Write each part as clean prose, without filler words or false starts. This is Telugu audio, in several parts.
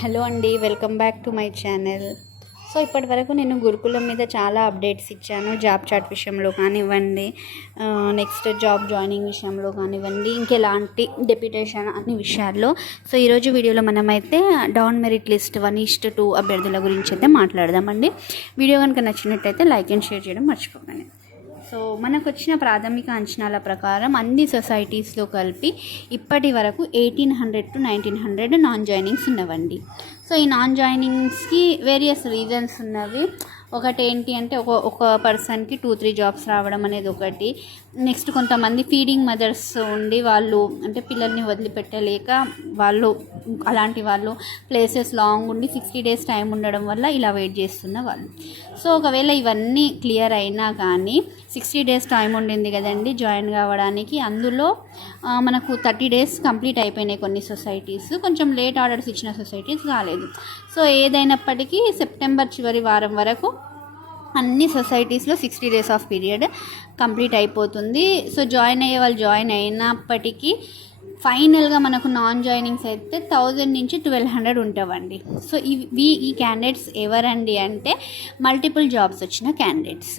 హలో అండి, welcome back to my channel. So ఇప్పటి వరకు నేను గురుకులం మీద చాలా అప్డేట్స్ ఇచ్చాను. జాబ్ చాట్ విషయంలో కానివ్వండి, నెక్స్ట్ జాబ్ జాయినింగ్ విషయంలో కానివ్వండి, ఇంకెలాంటి డెప్యుటేషన్ అన్ని విషయాల్లో. సో ఈరోజు వీడియోలో మనమైతే డౌన్ మెరిట్ లిస్ట్ 1:2 అభ్యర్థుల గురించి అయితే మాట్లాడదామండి. వీడియో కనుక నచ్చినట్టయితే లైక్ అండ్ షేర్ చేయడం మర్చిపోకండి. సో మనకు వచ్చిన ప్రాథమిక అంచనాల ప్రకారం అన్ని సొసైటీస్లో కలిపి ఇప్పటి వరకు 1800 to 1900 నాన్ జాయినింగ్స్ ఉన్నవండి. సో ఈ నాన్ జాయినింగ్స్కి వేరియస్ రీజన్స్ ఉన్నవి. ఒకటి ఏంటి అంటే ఒక పర్సన్కి 2-3 జాబ్స్ రావడం అనేది ఒకటి. నెక్స్ట్ కొంతమంది ఫీడింగ్ మదర్స్ ఉండి వాళ్ళు అంటే పిల్లల్ని వదిలిపెట్టలేక వాళ్ళు అలాంటి వాళ్ళు ప్లేసెస్ లాంగ్ ఉండి 60 days టైం ఉండడం వల్ల ఇలా వెయిట్ చేస్తున్న వాళ్ళు. సో ఒకవేళ ఇవన్నీ క్లియర్ అయినా కానీ 60 days టైం ఉండింది కదండి జాయిన్ కావడానికి. అందులో మనకు 30 days కంప్లీట్ అయిపోయినాయి కొన్ని సొసైటీస్, కొంచెం లేట్ ఆర్డర్స్ ఇచ్చిన సొసైటీస్ కాలేదు. సో ఏదైనప్పటికీ సెప్టెంబర్ చివరి వారం వరకు అన్ని సొసైటీస్లో 60 days ఆఫ్ పీరియడ్ కంప్లీట్ అయిపోతుంది. సో జాయిన్ అయ్యే వాళ్ళు జాయిన్ అయినప్పటికీ ఫైనల్గా మనకు నాన్ జాయినింగ్స్ అయితే 1000 నుంచి 1200 ఉంటావండి. సో ఈ క్యాండిడేట్స్ ఎవరండి అంటే మల్టిపుల్ జాబ్స్ వచ్చిన క్యాండిడేట్స్.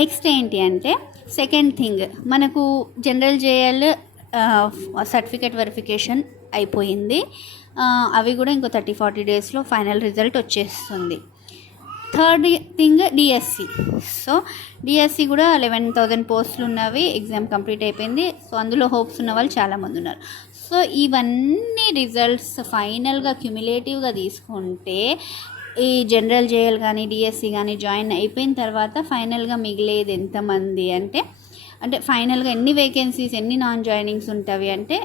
నెక్స్ట్ ఏంటి అంటే సెకండ్ థింగ్, మనకు జనరల్ జేఎల్ సర్టిఫికేట్ వెరిఫికేషన్ అయిపోయింది. అవి కూడా ఇంకో 30-40 daysలో ఫైనల్ రిజల్ట్ వచ్చేస్తుంది. Third thing DSC. So DSC కూడా 11,000 పోస్టులు ఉన్నవి, ఎగ్జామ్ కంప్లీట్ అయిపోయింది. సో అందులో హోప్స్ ఉన్న వాళ్ళు చాలామంది ఉన్నారు. సో ఇవన్నీ రిజల్ట్స్ ఫైనల్గా క్యుములేటివ్గా తీసుకుంటే ఈ జనరల్ జేఎల్ కానీ డిఎస్సి కానీ జాయిన్ అయిపోయిన తర్వాత ఫైనల్గా మిగిలేది ఎంతమంది అంటే ఫైనల్గా ఎన్ని వేకెన్సీస్ ఎన్ని నాన్ జాయినింగ్స్ ఉంటాయి అంటే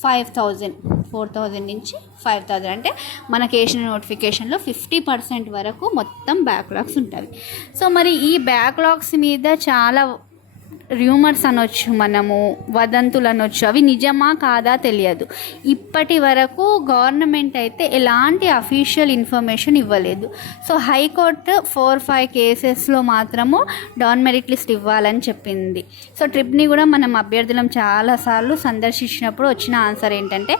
4,000 నుంచి 5,000. అంటే మనకి వేసిన నోటిఫికేషన్లో 50% వరకు మొత్తం బ్యాక్లాగ్స్ ఉంటాయి. సో మరి ఈ బ్యాక్లాగ్స్ మీద చాలా రూమర్స్ అనొచ్చు, మనము వదంతులు అనొచ్చు, అవి నిజమా కాదా తెలియదు. ఇప్పటి వరకు గవర్నమెంట్ అయితే ఎలాంటి అఫీషియల్ ఇన్ఫర్మేషన్ ఇవ్వలేదు. సో హైకోర్టు 4-5 కేసెస్లో మాత్రము డౌన్ మెరిట్ లిస్ట్ ఇవ్వాలని చెప్పింది. సో ట్రిప్ని కూడా మనం అభ్యర్థులం చాలాసార్లు సందర్శించినప్పుడు వచ్చిన ఆన్సర్ ఏంటంటే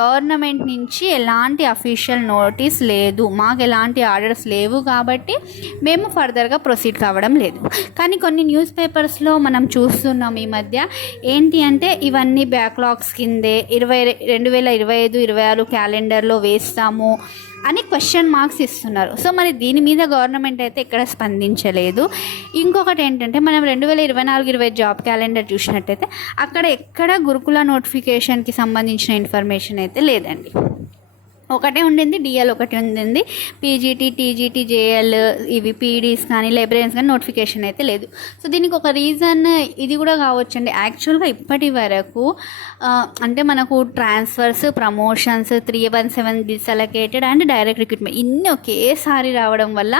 గవర్నమెంట్ నుంచి ఎలాంటి అఫీషియల్ నోటీస్ లేదు, మాకు ఎలాంటి ఆర్డర్స్ లేవు కాబట్టి మేము ఫర్దర్గా ప్రొసీడ్ కావడం లేదు. కానీ కొన్ని న్యూస్ పేపర్స్లో మనం చూస్తున్నాం ఈ మధ్య ఏంటి అంటే ఇవన్నీ బ్యాక్లాగ్స్ కిందే 2025-26 క్యాలెండర్లో వేస్తాము అని క్వశ్చన్ మార్క్స్ ఇస్తున్నారు. సో మరి దీని మీద గవర్నమెంట్ అయితే ఎక్కడ స్పందించలేదు. ఇంకొకటి ఏంటంటే మనం 2024-25 జాబ్ క్యాలెండర్ చూసినట్టయితే అక్కడ ఎక్కడ గురుకుల నోటిఫికేషన్కి సంబంధించిన ఇన్ఫర్మేషన్ అయితే లేదండి. ఒకటే ఉండింది డిఎల్, ఒకటి ఉండింది పీజీటీ, టీజీటీ, జేఎల్, ఇవి పీడీస్ కానీ లైబ్రరీన్స్ కానీ నోటిఫికేషన్ అయితే లేదు. సో దీనికి ఒక రీజన్ ఇది కూడా కావచ్చండి. యాక్చువల్గా ఇప్పటి వరకు అంటే మనకు transfers, promotions, 317 dislocated and direct recruitment ఇన్ని ఒకేసారి రావడం వల్ల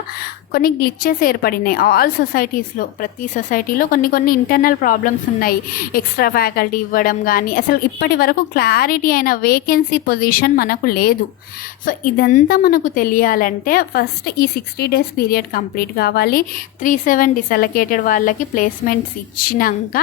కొన్ని గ్లిచెస్ ఏర్పడినాయి ఆల్ సొసైటీస్లో. ప్రతి సొసైటీలో కొన్ని ఇంటర్నల్ ప్రాబ్లమ్స్ ఉన్నాయి. ఎక్స్ట్రా ఫ్యాకల్టీ ఇవ్వడం కానీ అసలు ఇప్పటి వరకు క్లారిటీ అయిన వేకెన్సీ పొజిషన్ మనకు లేదు. సో ఇదంతా మనకు తెలియాలంటే ఫస్ట్ ఈ 60 days పీరియడ్ కంప్లీట్ కావాలి. 3-7 డిసలొకేటెడ్ వాళ్ళకి ప్లేస్మెంట్స్ ఇచ్చినాక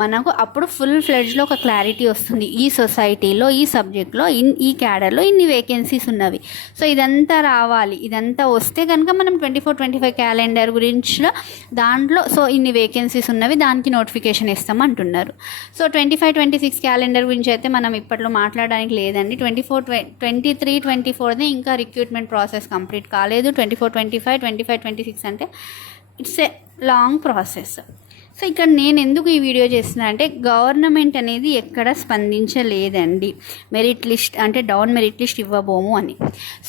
మనకు అప్పుడు ఫుల్ ఫ్లెడ్జ్లో ఒక క్లారిటీ వస్తుంది. ఈ సొసైటీలో ఈ సబ్జెక్ట్లో ఈ క్యాడర్లో ఇన్ని వేకెన్సీస్ ఉన్నవి. సో ఇదంతా రావాలి. ఇదంతా వస్తే కనుక మనం 24-25 క్యాలెండర్ గురించి దాంట్లో సో ఇన్ని వేకెన్సీస్ ఉన్నవి, దానికి నోటిఫికేషన్ ఇస్తామంటున్నారు. సో 25-26 క్యాలెండర్ గురించి అయితే మనం ఇప్పట్లో మాట్లాడడానికి లేదండి. 23-24 ఇంకా రిక్రూట్మెంట్ ప్రాసెస్ కంప్లీట్ కాలేదు. 24-25, 25-26 అంటే it's a long process. So ఇక్కడ నేను ఎందుకు ఈ వీడియో చేస్తున్నా అంటే గవర్నమెంట్ అనేది ఎక్కడ స్పందించలేదండి మెరిట్ లిస్ట్ అంటే డౌన్ మెరిట్ లిస్ట్ ఇవ్వబోము అని.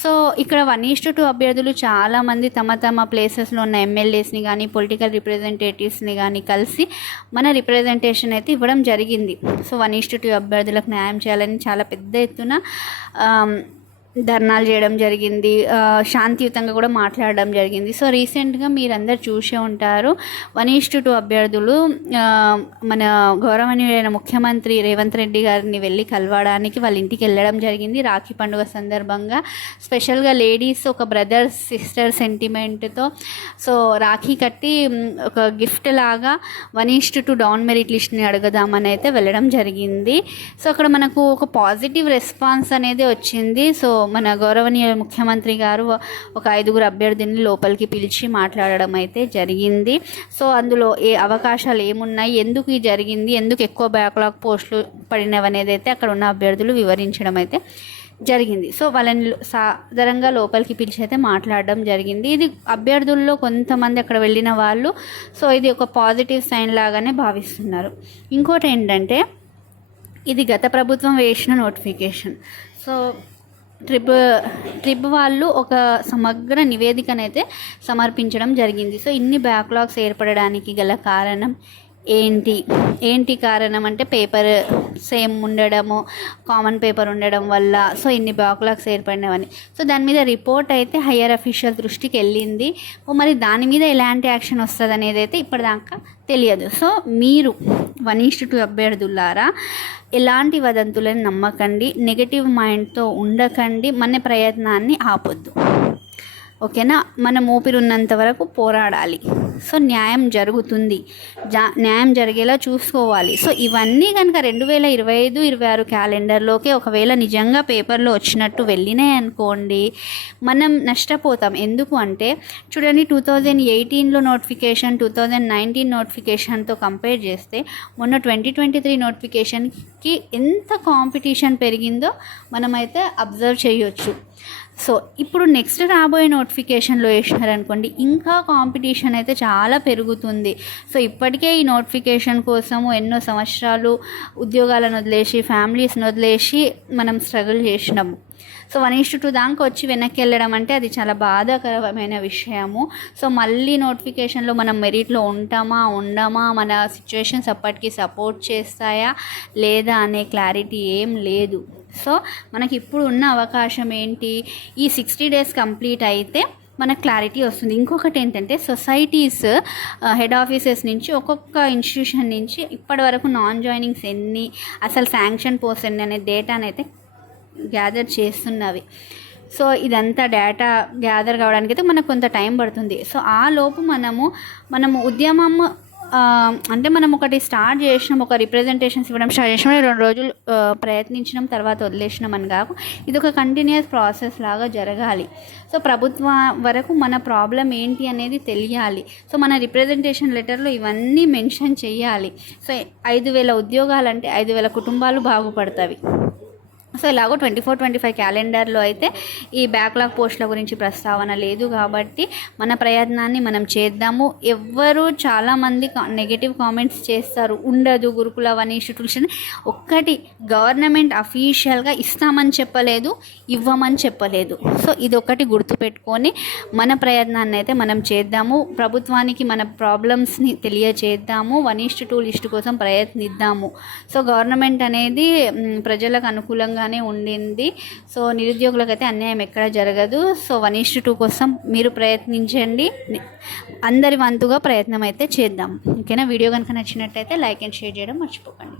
సో ఇక్కడ 1:2 అభ్యర్థులు చాలామంది తమ ప్లేసెస్లో ఉన్న ఎమ్మెల్యేస్ని కానీ పొలిటికల్ రిప్రజెంటేటివ్స్ని కానీ కలిసి మన రిప్రజెంటేషన్ అయితే ఇవ్వడం జరిగింది. సో 1:2 అభ్యర్థులకు న్యాయం చేయాలని చాలా పెద్ద ఎత్తున ధర్నాలు చేయడం జరిగింది, శాంతియుతంగా కూడా మాట్లాడడం జరిగింది. సో రీసెంట్గా మీరందరూ చూసే ఉంటారు 1:2 అభ్యర్థులు మన గౌరవనీయులైన ముఖ్యమంత్రి రేవంత్ రెడ్డి గారిని వెళ్ళి కలవడానికి వాళ్ళ ఇంటికి వెళ్ళడం జరిగింది రాఖీ పండుగ సందర్భంగా. స్పెషల్గా లేడీస్ ఒక బ్రదర్స్ సిస్టర్ సెంటిమెంట్తో సో రాఖీ కట్టి ఒక గిఫ్ట్ లాగా 1:2 డౌన్ మెరిట్ లిస్ట్ని అడగదామని అయితే వెళ్ళడం జరిగింది. సో అక్కడ మనకు ఒక పాజిటివ్ రెస్పాన్స్ అనేది వచ్చింది. సో మన గౌరవనీయ ముఖ్యమంత్రి గారు ఒక 5 అభ్యర్థిని లోపలికి పిలిచి మాట్లాడడం అయితే జరిగింది. సో అందులో ఏ అవకాశాలు ఏమున్నాయి, ఎందుకు ఇది జరిగింది, ఎందుకు ఎక్కువ బ్యాక్లాగ్ పోస్టులు పడినవి అనేది అయితే అక్కడ ఉన్న అభ్యర్థులు వివరించడం అయితే జరిగింది. సో వాళ్ళని సాధారణంగా లోపలికి పిలిచి అయితే మాట్లాడడం జరిగింది. ఇది అభ్యర్థుల్లో కొంతమంది అక్కడ వెళ్ళిన వాళ్ళు సో ఇది ఒక పాజిటివ్ సైన్ లాగానే భావిస్తున్నారు. ఇంకోటి ఏంటంటే ఇది గత ప్రభుత్వం వేసిన నోటిఫికేషన్. సో ట్రిప్ వాళ్ళు ఒక సమగ్ర నివేదికనైతే సమర్పించడం జరిగింది. సో ఇన్ని బ్యాక్లాగ్స్ ఏర్పడడానికి గల కారణం ఏంటి కారణం అంటే పేపర్ సేమ్ ఉండడము, కామన్ పేపర్ ఉండడం వల్ల సో ఇన్ని బ్యాక్లాగ్స్ ఏర్పడినవని. సో దాని మీద రిపోర్ట్ అయితే హయ్యర్ అఫీషియల్ దృష్టికి వెళ్ళింది. మరి దాని మీద ఎలాంటి యాక్షన్ వస్తుంది అనేది అయితే ఇప్పటిదాకా తెలియదు. సో మీరు 1:2 అభ్యర్థులారా ఎలాంటి వదంతులను నమ్మకండి, నెగటివ్ మైండ్తో ఉండకండి, మన ప్రయత్నాన్ని ఆపొద్దు. ఓకేనా, మనం ఊపిరున్నంత వరకు పోరాడాలి. సో న్యాయం జరుగుతుంది, న్యాయం జరిగేలా చూసుకోవాలి. సో ఇవన్నీ కనుక 2025-26 క్యాలెండర్లోకి ఒకవేళ నిజంగా పేపర్లో వచ్చినట్టు వెళ్ళినాయి అనుకోండి, మనం నష్టపోతాం. ఎందుకు అంటే చూడండి, 2018లో నోటిఫికేషన్ 2019 నోటిఫికేషన్తో కంపేర్ చేస్తే మొన్న 2023 నోటిఫికేషన్కి ఎంత కాంపిటీషన్ పెరిగిందో మనమైతే అబ్జర్వ్ చేయొచ్చు. సో ఇప్పుడు నెక్స్ట్ రాబోయే నోటిఫికేషన్లో వేసినారనుకోండి, ఇంకా కాంపిటీషన్ అయితే చాలా పెరుగుతుంది. సో ఇప్పటికే ఈ నోటిఫికేషన్ కోసము ఎన్నో సంవత్సరాలు ఉద్యోగాలను వదిలేసి ఫ్యామిలీస్ని వదిలేసి మనం స్ట్రగుల్ చేసినాము. సో 1:2 దాకా వచ్చి వెనక్కి వెళ్ళడం అంటే అది చాలా బాధాకరమైన విషయము. సో మళ్ళీ నోటిఫికేషన్లో మనం మెరిట్లో ఉంటామా ఉండమా, మన సిచ్యువేషన్స్ అప్పటికి సపోర్ట్ చేస్తాయా లేదా అనే క్లారిటీ ఏం లేదు. సో మనకి ఇప్పుడు ఉన్న అవకాశం ఏంటి, ఈ 60 days కంప్లీట్ అయితే మనకు క్లారిటీ వస్తుంది. ఇంకొకటి ఏంటంటే సొసైటీస్ హెడ్ ఆఫీసెస్ నుంచి ఒక్కొక్క ఇన్స్టిట్యూషన్ నుంచి ఇప్పటి వరకు నాన్ జాయినింగ్స్ ఎన్ని, అసలు శాంక్షన్ పోస్ట్ ఎన్ని అనే డేటాని అయితే గ్యాదర్ చేస్తున్నవి. సో ఇదంతా డేటా గ్యాదర్ కావడానికి అయితే మనకు కొంత టైం పడుతుంది. సో ఆ లోపు మనము ఉద్యమం అంటే మనం ఒకటి స్టార్ట్ చేసినాం, ఒక రిప్రజెంటేషన్స్ ఇవ్వడం స్టార్ట్ చేసినాం, 2 రోజులు ప్రయత్నించినాం, తర్వాత వదిలేసినాం అని కాకు, ఇది ఒక కంటిన్యూస్ ప్రాసెస్ లాగా జరగాలి. సో ప్రభుత్వం వరకు మన ప్రాబ్లం ఏంటి అనేది తెలియాలి. సో మన రిప్రజెంటేషన్ లెటర్లో ఇవన్నీ మెన్షన్ చేయాలి. సో 5,000 ఉద్యోగాలంటే 5,000 కుటుంబాలు బాగుపడతాయి. సో ఇలాగో 24-25 క్యాలెండర్లో అయితే ఈ బ్యాక్లాగ్ పోస్టుల గురించి ప్రస్తావన లేదు కాబట్టి మన ప్రయత్నాన్ని మనం చేద్దాము. ఎవ్వరు చాలామంది నెగిటివ్ కామెంట్స్ చేస్తారు, ఉండదు గురుకుల 1:2 ఒక్కటి గవర్నమెంట్ అఫీషియల్గా ఇస్తామని చెప్పలేదు, ఇవ్వమని చెప్పలేదు. సో ఇదొకటి గుర్తుపెట్టుకొని మన ప్రయత్నాన్ని అయితే మనం చేద్దాము, ప్రభుత్వానికి మన ప్రాబ్లమ్స్ని తెలియచేద్దాము, 1:2 లిస్టు కోసం ప్రయత్నిద్దాము. సో గవర్నమెంట్ అనేది ప్రజలకు అనుకూలంగా ఉండింది. సో నిరుద్యోగులకు అయితే అన్యాయం ఎక్కడ జరగదు. సో 1:2 కోసం మీరు ప్రయత్నించండి, అందరి వంతుగా ప్రయత్నం అయితే చేద్దాం. ఓకేనా, వీడియో కనుక నచ్చినట్టయితే లైక్ అండ్ షేర్ చేయడం మర్చిపోకండి.